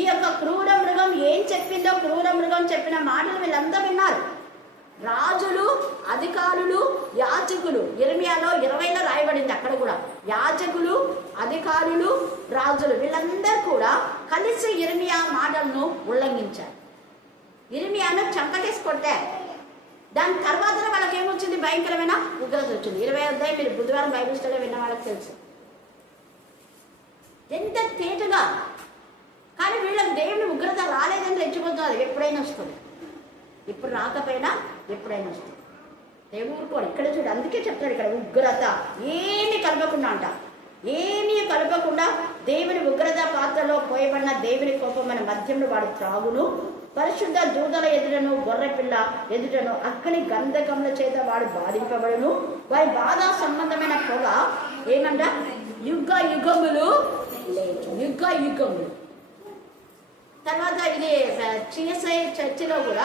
ఈ యొక్క క్రూర మృగం ఏం చెప్పిందో, క్రూర మృగం చెప్పిన మాటలు వీళ్ళంతా విన్నారు. రాజులు, అధికారులు, యాజకులు, ఇర్మియాలో 20లో రాయబడింది అక్కడ కూడా. యాజకులు, అధికారులు, రాజులు వీళ్ళందరూ కూడా కలిసి ఇర్మియా మాటలను ఉల్లంఘించారు. ఇర్మియాను చంపకేసి కొట్టారు. దాని తర్వాత వాళ్ళకి ఏమొచ్చింది? భయంకరమైన ఉగ్రత వచ్చింది. 20 అధ్యాయం మీరు బుధవారం బైబిల్ స్టడీలో విన్న వాళ్ళకి తెలుసు ఎంత తేటగా. కానీ వీళ్ళకి దేవుని ఉగ్రత రాలేదని రెచ్చిపోతున్నారు. ఎప్పుడైనా వస్తుంది, ఇప్పుడు రాకపోయినా ఎప్పుడైనా వస్తుంది. దేవుడు ఊరుకోడు. ఇక్కడ చూడు, అందుకే చెప్తాడు ఇక్కడ ఉగ్రత ఏమీ కలపకుండా అంట. ఏమీ కలపకుండా దేవుని ఉగ్రత పాత్రలో పోయబడిన దేవుని కోపమైన మద్యంలో వాడు త్రాగును. పరిశుద్ధ దూతల ఎదుటను, గొర్రె పిల్ల ఎదుటను అగ్ని గంధకముల చేత వాడు బాధింపబడును. వారి బాధ సంబంధమైన పొగ ఏమంట? యుగ యుగములు లేదు, యుగ యుగములు. తర్వాత ఇది సిఎస్ఐ చర్చిలో కూడా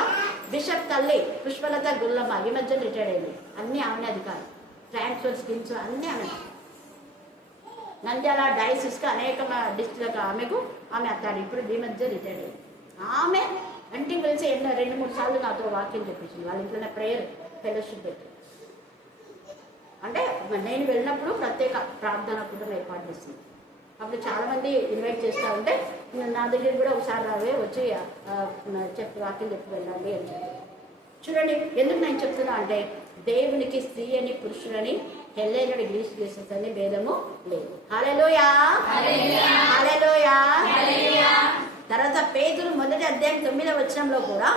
బిషప్ తల్లి పుష్పలత గుల్లమ్మ ఈ మధ్య రిటైర్డ్ అయింది. అన్నీ ఆమె అధికారం, ట్రాన్స్ఫర్ స్కీమ్స్ అన్నీ ఆమె. నంద్యాల డయాసిస్కి అనేక డిస్ట్రిక్ట్ ఆమె అత్తాడు. ఇప్పుడు ఈ మధ్య రిటైర్డ్ అయింది. ఆమె ఇంటికి పిలిచి 2-3 సార్లు నాతో వాక్యం చెప్పించింది. వాళ్ళ ఇంట్లోనే ప్రేయర్ ఫెలోషిప్ పెట్టి. అంటే నేను వెళ్ళినప్పుడు ప్రత్యేక ప్రార్థన కుటుంబం ఏర్పాటు చేస్తుంది. అప్పుడు చాలామంది ఇన్వైట్ చేస్తూ ఉంటే నా దగ్గర కూడా ఒకసారి రావే వచ్చి చెప్పి వాక్యం చెప్పి వెళ్ళండి అని చెప్పి. చూడండి ఎందుకు నేను చెప్తున్నా అంటే దేవునికి స్త్రీ అని పురుషులని హెల్లెనుడు గ్రీసు దేశస్థులని భేదము లేదు. హల్లెలూయా హల్లెలూయా. తర్వాత పేతురు మొదటి అధ్యాయం 9వ వచనంలో కూడా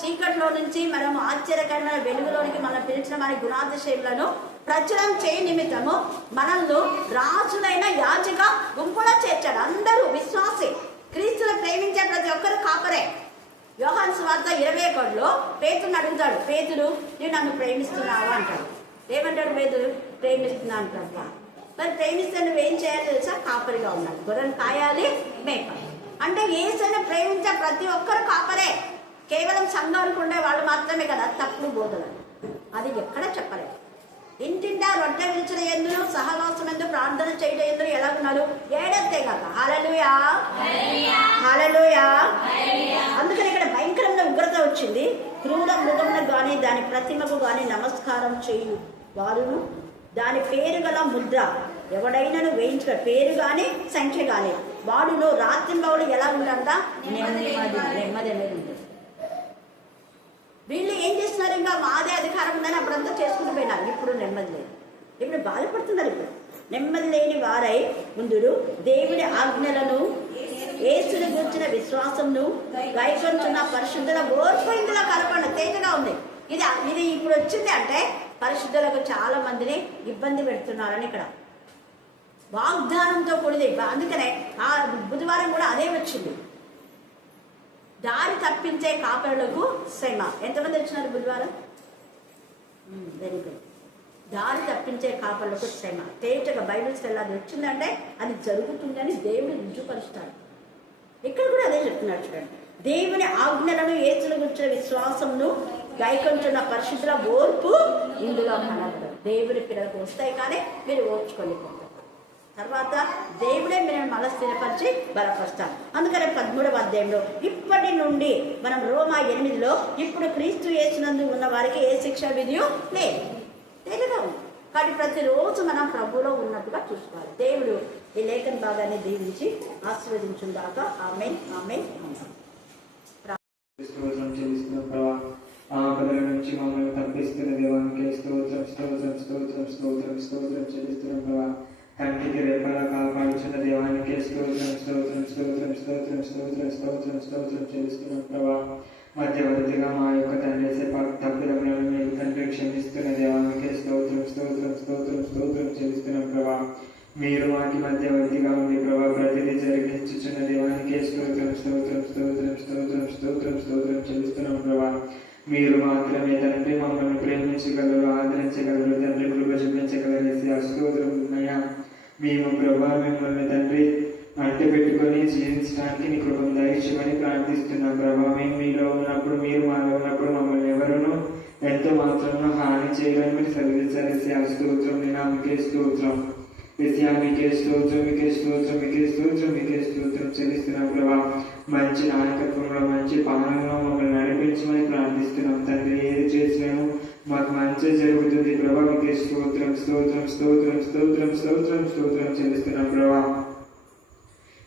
చీకట్లో నుంచి మనం ఆశ్చర్యకరమైన వెలుగులోనికి మనం పిలిచిన మన గుణాతిశయములను ప్రచురం చేయ నిమిత్తము మనల్ని రాజులైన యాజక గుంపులో చేర్చాడు. అందరూ విశ్వాసి, క్రీస్తును ప్రేమించే ప్రతి ఒక్కరు కాపరే. యోహాను సువార్త 21లో పేతురుని అడుగుతాడు, పేతురు నువ్వు నన్ను ప్రేమిస్తున్నావా అంటాడు. ఏమంటాడు పేతురు? ప్రేమిస్తున్నా అంటాడు. మరి ప్రేమిస్తే నువ్వేం చేయాలి తెలుసా? కాపరిగా ఉన్నాడు. గొర్రెను కాయాలి, మేపాలి. అంటే యేసుని ప్రేమించే ప్రతి ఒక్కరు కాపరే. కేవలం సంఘానికి ఉండే వాళ్ళు మాత్రమే కదా తప్పుడు బోధలు. అది ఎక్కడ చెప్పలేదు. ఇంటింటా రొట్టె విల్చిన ఎందును సహవాసం ఎందు ప్రార్థన చేయడం ఎందును ఎలాగున్నారు? ఏడంతే కాక. హల్లెలూయా హల్లెలూయా. అందుకని ఇక్కడ భయంకరమైన ఉగ్రత వచ్చింది. క్రూర మృగమునకు కానీ దాని ప్రతిమకు కానీ నమస్కారం చేయు వారును దాని పేరు గల ముద్ర ఎవడైనాను వేయించుక పేరు కానీ సంఖ్య కానీ వాడును రాత్రింబవలు ఎలా ఉంటారంట? నెమ్మది అనేది ఉంటుంది. వీళ్ళు ఏం చేస్తున్నారు? ఇంకా మాదే అధికారం ఉందని అప్పుడంతా చేసుకుంటూ పోయినారు. ఇప్పుడు నెమ్మది లేదు. ఇప్పుడు బాధపడుతున్నారు. ఇప్పుడు నెమ్మది లేని వారై ముందుడు దేవుడి ఆజ్ఞలను యేసుని గురించిన విశ్వాసంను గైకొంటున్న పరిశుద్ధుల ఓర్పు ఇందులో కలపండి. తేజగా ఉంది. ఇది ఇప్పుడు వచ్చింది అంటే పరిశుద్ధులకు చాలా మందిని ఇబ్బంది పెడుతున్నారని ఇక్కడ వాగ్దానంతో కూడింది. అందుకనే ఆ బుధవారం కూడా అదే వచ్చింది. దారి తప్పించే కాపరులకు శ్రమ. ఎంతమంది వచ్చినారు బుధవారం? Very good. దారి తప్పించే కాపరులకు శ్రమ. తేటగా బైబిల్ స్టైల్ అది వచ్చిందంటే అది జరుగుతుందని దేవుడు రుజుపరుస్తాడు. ఇక్కడ కూడా అదే చెప్తున్నాడు చూడండి. దేవుని ఆజ్ఞలను యేసుని గురించిన విశ్వాసంను గైకొంటున్న పరిశుద్ధుల ఓర్పు ఇందులో కనబడదు. దేవుని పిల్లలకు వస్తాయి కానీ మీరు ఓర్చుకోలేకపోతారు. తర్వాత దేవుడే మీరు మళ్ళీ స్థిరపరిచి బలపరుస్తారు. అందుకని 13వ అధ్యాయంలో ఇప్పటి నుండి మనం రోమా 8లో ఇప్పుడు క్రీస్తు యేసునందు ఉన్న వారికి ఏ శిక్ష విధియు లేదు. తేలిగా ఉంది. కానీ ప్రతిరోజు మనం ప్రభువులో ఉన్నట్టుగా చూసుకోవాలి. దేవుడు ఈ లేఖన భాగాన్ని దీవించి ఆశీర్వదించుగాక. ఆమేన్ ఆమేన్. ఆపదల నుంచి మమ్మల్ని తప్పిస్తున్న దేవానికి స్తోత్రం స్తోత్రం స్తోత్రం స్తోత్రం స్తోత్రం చెల్లిస్తున్నాం ప్రభా. కంటికి రెప్పలా కాపాడుచున్న దేవానికి స్తోత్రం స్తోత్రం స్తోత్రం స్తోత్రం స్తోత్రం స్తోత్రం స్తోత్రం చెల్లిస్తున్నాం ప్రభా. మధ్యవర్తిగా మా యొక్క తండ్రి తప్పులను మీరు తండ్రి క్షమిస్తున్న దేవానికి స్తోత్రం స్తోత్రం స్తోత్రం స్తోత్రం చెల్లిస్తున్నాం ప్రభా. మీరు మాకి మధ్యవర్తిగా ఉంది ప్రభా. ప్రతిదీ జరిగించుచున్న దేవానికి స్తోత్రం స్తోత్రం స్తోత్రం స్తోత్రం స్తోత్రం స్తోత్రం చెల్లిస్తున్నాం ప్రభా. మీరు మాత్రమే తండ్రి మమ్మల్ని ప్రేమించగలరు, ఆదరించగలరు, తండ్రి కృప చూపించగలరు. స్తోత్రం అయ్యా. మేము ప్రభా మిమ్మల్ని తండ్రి అంటి పెట్టుకొని జీవించడానికి నీ కృపను దయచేయమని ప్రార్థిస్తున్నాం ప్రభా. మేము మీలో ఉన్నప్పుడు, మీరు మాలో ఉన్నప్పుడు మమ్మల్ని ఎవరును ఎంతో మాత్రం హాని చేయలేని మీరు సరిసరిసి స్తోత్రం. మీకే స్తోత్రం, మీకే స్తోత్రం, మీకే స్తోత్రం, మీకే స్తోత్రం, మీకే స్తోత్రం చెల్లిస్తున్నాం ప్రభా. మంచి నాయకత్వంలో మంచి పాలనలో మమ్మల్ని నడిపించమని ప్రార్థిస్తున్నాం తండ్రి. ఏది చేసినాము మాకు మంచి జరుగుతుంది ప్రభా. మీకే స్తోత్రం స్తోత్రం స్తోత్రం స్తోత్రం స్తోత్రం స్తోత్రం చెల్లిస్తున్నాం ప్రభా.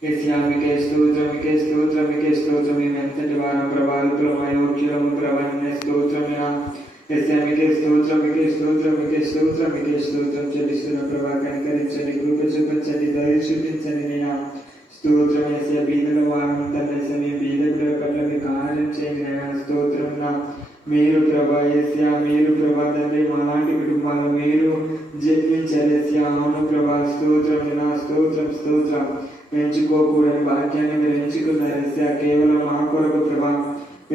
మీకే స్తోత్రం, మీకే స్తోత్రం, మీకే స్తోత్రం. మేము ఎంతటి వారం ప్రభావితులం అయోగ్యులము ప్రభా. స్తోత్రమేనా మీకే స్తోత్రం, మీకే స్తోత్రం, మీకే స్తోత్రం, మీకే స్తోత్రం చెల్లిస్తున్నాం ప్రభా. కనికరించండి, కృప చూపించండి, దయ చూపించండి. నేను స్తోత్రం వేసే బీదల వారం తండ్రి మీ బీద బిడ్డల పట్ల మీకు ఆహారం చేయండి. స్తోత్రం నా మీరు ప్రభా ఏసియా, మీరు ప్రభా తండ్రి మాలాంటి కుటుంబాలు మీరు జన్మించారేసియా. అవును ప్రభా స్తోత్రం నా స్తోత్రం స్తోత్రం. ఎంచుకోకూడని భాగ్యాన్ని మీరు ఎంచుకున్నారేసియా కేవలం మా కొరకు ప్రభా.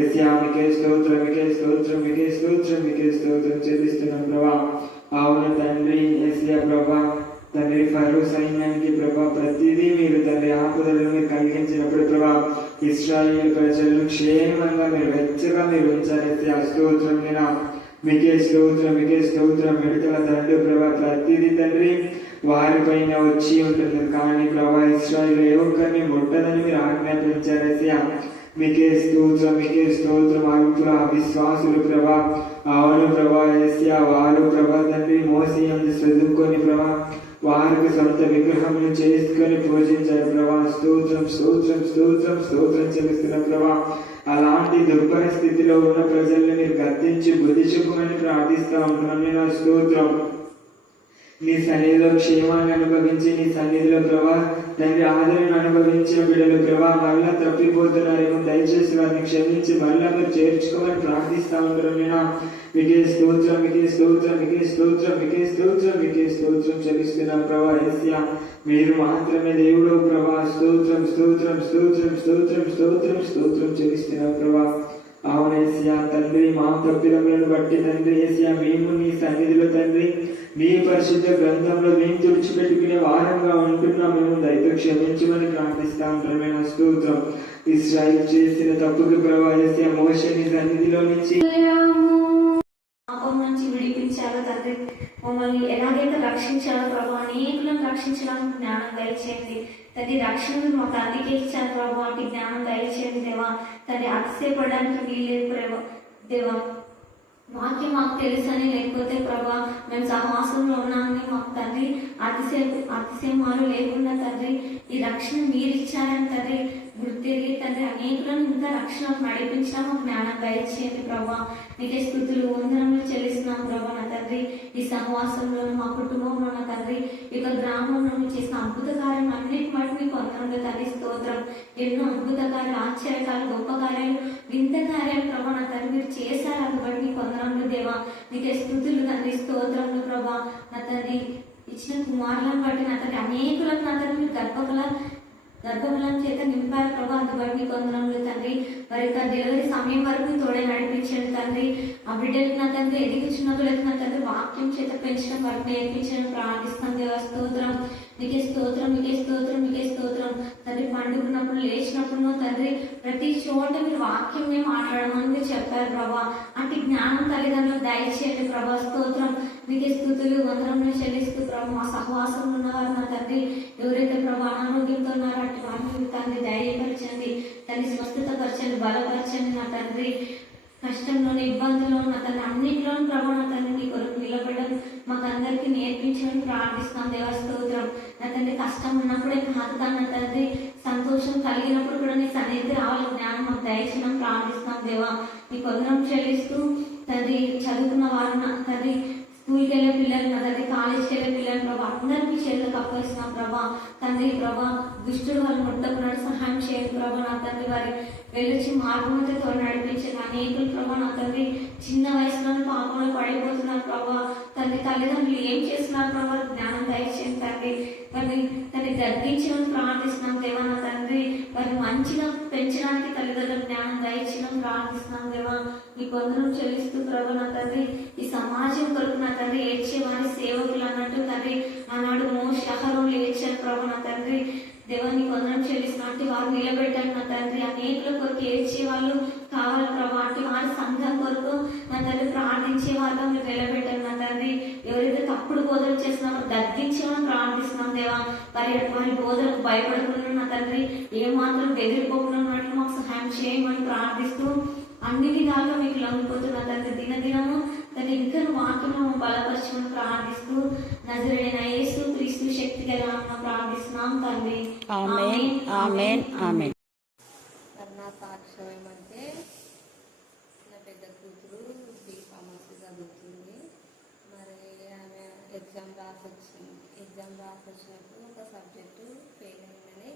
ఏసియా మీకే స్తోత్రం, మీకే స్తోత్రం, మీకే స్తోత్రం, మీకే స్తోత్రం చెల్లిస్తున్నాం ప్రభా. అవును తండ్రి ఏసియా ప్రభా తండ్రి ఫరో సైన్యానికి ప్రభా ప్రతిదీ మీరు తండ్రి ఆపదలను మీరు కలిగించినప్పుడు ప్రభా ఇశ్రాయేలు ప్రజలను క్షేమంగా మీరు వెచ్చగా మీరు ఉంచారైతే స్తోత్రం. నేను మీకే స్తోత్రం, మీకే స్తోత్రం. మిడతల దండు ప్రభా ప్రతిదీ తండ్రి వారిపైన వచ్చి ఉంటుంది కానీ ప్రభా ఇశ్రాయేలు ఏ ఒక్కరిని ముట్టదని మీరు ఆజ్ఞాపించారైతే మీకే స్తోత్రం, మీకే స్తోత్రం. అల్పుల అవిశ్వాసులు ప్రభా అవును ప్రభా ఏసియా వారు ప్రభా తండ్రి మోసి అందు చదువుకొని ప్రభా వారికి సొంత విగ్రహములు చేసుకొని పూజించారు ప్రభా. స్తోత్రం స్తోత్రం స్తోత్రం స్తోత్రం చెల్లిస్తున్న ప్రభా. అలాంటి దుర్భర స్థితిలో ఉన్న ప్రజల్ని మీరు గద్దించి బుద్ధి చెప్పమని ప్రార్థిస్తా ఉంటున్నాను. నేను స్తోత్రం. నీ సన్నిధిలో క్షేమాన్ని అనుభవించి, నీ సన్నిధిలో ప్రభా తండ్రి ఆదరణ అనుభవించిన బిడ్డలు ప్రభా మళ్ళా తప్పిపోతున్నారేమో, దయచేసి వారిని క్షమించి మళ్ళా మీరు చేర్చుకోమని ప్రార్థిస్తా ఉంటారు. నేను మీకే స్తోత్రం, మీకే స్తోత్రం, మీకే స్తోత్రం, మీకే స్తోత్రం, మీకే స్తోత్రం చెల్లిస్తున్నాం ప్రభా. యేసయ్యా మీరు మాత్రమే దేవుడు ప్రభా. స్తోత్రం, స్తోత్రం, స్తోత్రం, స్తోత్రం, స్తోత్రం, స్తోత్రం చెల్లిస్తున్నాం ప్రభా. అవును యేసయ్యా తండ్రి, మా తప్పిదములను బట్టి తండ్రి యేసయ్యా మేము నీ సన్నిధిలో తండ్రి నీ పరిశుద్ధ గ్రంథంలో మేము తుడిచిపెట్టుకునే వారంగా ఉంటున్నాం. మేము దయతో క్షమించమని ప్రార్థిస్తా ఉంటాం. స్తోత్రం. ఇశ్రాయేలు చేసిన తప్పుకు ప్రభా యేసయ్యా మోషే నీ సన్నిధిలో నుంచి పాపం నుంచి విడిపించాలో తండ్రి, మమ్మల్ని ఎలాగైతే రక్షించాలో ప్రభా, అనేకులను రక్షించడానికి జ్ఞానం దయచేయండి తండ్రి. రక్షణను మాకు అందుకే ఇచ్చారు ప్రభా, వాటి జ్ఞానం దయచేయండి దేవా. తండ్రి అతిశయపడడానికి వీల్లేదు దేవా. వాక్యం మాకు తెలుసని లేకపోతే ప్రభా మేము సహవాసంలో ఉన్నామని మాకు తండ్రి అతిశయమాలు లేకుండా తండ్రి ఈ రక్షణ మీరు ఇచ్చారని తండ్రి గుర్తిరిగి తండ్రి అనేకులను ఇంకా రక్షణకు నడిపించడం మాకు జ్ఞానం దయచేయండి ప్రభా. నీకే స్తుతులు వందనములు చెల్లిస్తున్నాం ప్రభా నా తండ్రి. ఈ సహవాసంలోను మా కుటుంబంలో నా తండ్రి ఈ గ్రామంలో చేసిన అద్భుత కార్యం అన్నిటి మటు మీకు వందనములు తండ్రి. స్తోత్రం. ఎన్నో అద్భుత కార్యాలు, ఆశ్చర్యకాలు, గొప్ప కార్యాలు, వింత కార్యాలు ప్రభా నా తండ్రి మీరు చేశారు. అందుబట్టి నీకు వందనములు దేవా. నీకే స్తుతులు తండ్రి. స్తోత్రములు ప్రభా నా తండ్రి. ఇచ్చిన కుమారులను బట్టి నా తండ్రి అనేకులకు నా తండ్రి మీరు గర్భఫలం చేత నింపారు ప్రభా. అందుబట్టి నీకు వందనములు తండ్రి. మరి డెలివరీ సమయం వరకు తోడే నడిపించండి తండ్రి. ఆ బిడ్డలకు నా తండ్రి ఎదిగించినప్పుడు నా తండ్రి వాక్యం చేత పెంచడం వారికి నేర్పించడం ప్రార్థిస్తాం దేవా. స్తోత్రం. నీకే స్తోత్రం, నీకే స్తోత్రం, నీకే స్తోత్రం తండ్రి. పండుకున్నప్పుడు లేచినప్పుడు తండ్రి ప్రతి చోట మీరు వాక్యమే మాట్లాడమని మీరు చెప్పారు ప్రభా. అటు జ్ఞానం తల్లిదండ్రులు దయచేయండి ప్రభా. స్తోత్రం. నీకే స్తుతులు వందనములు చెల్లిస్తూ ప్రభా మా సహవాసంలో ఉన్నవారు నా తండ్రి ఎవరైతే ప్రభా అనారోగ్యంతో ఉన్నారో అటు వారిని తండ్రి ధైర్యపరచండి తండ్రి, స్వస్థత పరచండి, బలపరచండి నా తండ్రి. కష్టంలోని ఇబ్బందుల్లో నా తండ్రి అన్నింటిలోనూ ప్రభా నా తండ్రి నీ కొరకు నిలబడడం మాకు అందరికీ నేర్పించమని ప్రార్థిస్తాం దేవా. స్తోత్రం. నా తండ్రి కష్టం ఉన్నప్పుడే కాదు నా తండ్రి సంతోషం కలిగినప్పుడు కూడా నీ సన్నిధి రావాలి జ్ఞానం మాకు దయచేయడం ప్రార్థిస్తాం దేవా. నీ వందనం చెల్లిస్తూ తండ్రి చదువుకున్న వారు నా తండ్రి స్కూల్కి వెళ్ళే పిల్లలు నా తండ్రి కాలేజ్కి వెళ్ళే పిల్లలు ప్రభా అందరికీ చేతులకు అప్పగిస్తున్నాం ప్రభా తండ్రి. ప్రభా దుష్టుడు వాళ్ళు ముట్టకున్నాడు సహాయం చేయండి ప్రభా నా తండ్రి. వారి వెళ్ళొచ్చి మార్గంతో నడిపించండి. అనేకులు ప్రభా నా తండ్రి చిన్న వయసులో పాపంలో పడిపోతున్నారు ప్రభా తండ్రి. తల్లిదండ్రులు ఏం చేస్తున్నారు ప్రభా జ్ఞానం దయచేయండి తండ్రి. వారిని తండ్రి గర్భించడం ప్రార్థిస్తున్నాం దేవా నా తండ్రి. వారిని మంచిగా పెంచడానికి తల్లిదండ్రులు జ్ఞానం దయచేయడం ప్రార్థిస్తున్నాం దేవా. నీ వందనం చెల్లిస్తూ ప్రభా నా తండ్రి. ఈ సమాజం కొరకు నా తండ్రి ఏడ్చే వారి సేవకులు అన్నట్టు తండ్రి ఆనాడు మోషే అహరోనులు ఏడ్చారు ప్రభా నా తండ్రి. దేవాన్ని వందనం చెల్లిస్తున్నట్టు వారు నిలబెట్టాలి నా తండ్రి. అనేకుల కొరకు ఏడ్చే వాళ్ళు కావాలి ప్రభా. అటు వారి సంఘం కొరకు నా తండ్రి ప్రార్థించే వారిగా మీరు నిలబెట్టాలి నా తండ్రి. ఎవరైతే తప్పుడు బోధలు చేస్తున్నారో తగ్గించేమని ప్రార్థిస్తున్నాం దేవా. వారి బోధలకు భయపడకుండా నా తండ్రి ఏమాత్రం బెదిరిపోకుండా ఉన్నట్టు మాకు సహాయం చేయమని ప్రార్థిస్తూ అన్ని విధాలుగా మీకు లొంగిపోతున్న తండ్రి. దినదినము తన ఇంకా వాక్యము బలపరచమని ప్రార్థిస్తూ నజరేయుడైన యేసు క్రీస్తు శక్తి గల నామమున ప్రార్థిస్తున్నాం తండ్రి. ఆమేన్, ఆమేన్, ఆమేన్. నా సాక్ష్యం ఏమంటే నా పెద్ద కూతురు బీఫార్మసీ చదువుతుంది. మరి ఆమె ఎగ్జామ్ రాసొచ్చినప్పుడు ఒక సబ్జెక్టు ఫెయిల్ అయిందని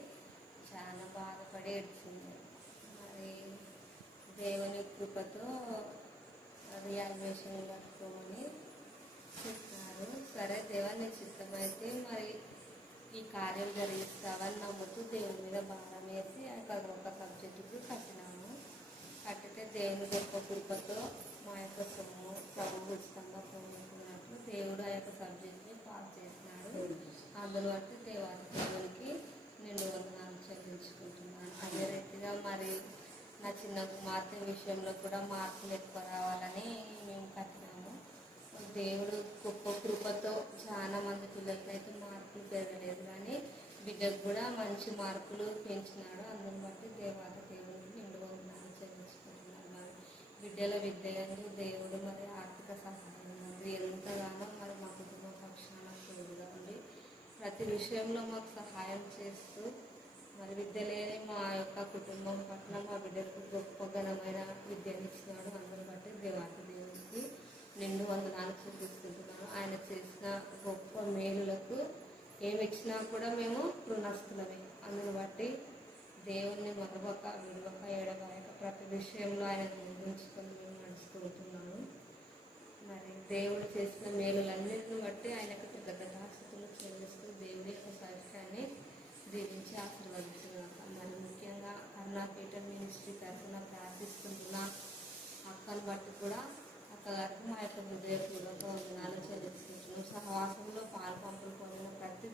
చాలా బాధపడి ఏడ్చింది. మరి దేవుని కృపతో రియాల్వేషన్ కట్టుకోమని చెప్పినారు. సరే దేవుని చిత్తమైతే మరి ఈ కార్యం జరిగిస్తావని నమ్ముతూ దేవుని మీద భారం వేసి ఒక సబ్జెక్టుకు కట్టినాము. కట్టితే దేవుని గొప్ప కృపతో మా యొక్క సొమ్ము ప్రభు ఉచితంగా పొందుతున్నట్లు దేవుడు ఆ యొక్క సబ్జెక్ట్ని పాస్ చేసినాడు. అందులో బట్టి దేవునికి నిండు వందనాలు చెల్లించుకుంటున్నాను. అదే రీతిగా మరి నా చిన్న కుమార్తె విషయంలో కూడా మార్కులు ఎక్కువ రావాలని మేము కట్టినాము. దేవుడు గొప్ప కృపతో చాలా మంది పిల్లలకైతే మార్కులు పెరగలేదు కానీ బిడ్డకు కూడా మంచి మార్కులు పెంచినాడు. అందుని బట్టి దేవునికి నిండు వందనాలు చెల్లించుకుంటున్నాను. మరి బిడ్డల విద్యలందు దేవుడు మరి ఆర్థిక సహాయం మరి ఎంతగానో మరి మా కుటుంబ పక్షాన తోడుగా ఉండి ప్రతి విషయంలో మాకు సహాయం చేస్తూ మరి విద్య లేని మా యొక్క కుటుంబం పట్ల మా బిడ్డలకు గొప్ప ఘనమైన విద్యను ఇచ్చినాడు. అందరి బట్టి దేవాతి దేవునికి నిండు వందనాలు చూపిస్తుంటున్నాను. ఆయన చేసిన గొప్ప మేలులకు ఏమి ఇచ్చినా కూడా మేము రుణస్తులమే. అందుని బట్టి దేవుణ్ణి మరొక విడవక ఎడబాయక ప్రతి విషయంలో ఆయన ఉంచుకొని మేము నడుచుకుంటున్నాము. మరి దేవుడు చేసిన మేలులన్నింటిని బట్టి ఆయనకు కృతజ్ఞతాస్తుతులు చెల్లిస్తూ దేవుడి యొక్క సాక్ష్యాన్ని దీవించి ఆశీర్వదిస్తున్నాక మరి ముఖ్యంగా కరుణాపీఠ మినిస్ట్రీ తరఫున ప్రార్థిస్తున్న అక్కను బట్టి కూడా అక్కగారికి మా యొక్క హృదయపూర్వక వందనాలు చెల్లిస్తున్నాం. సహవాసంలో పాలు పంపులు పొందిన ప్రతి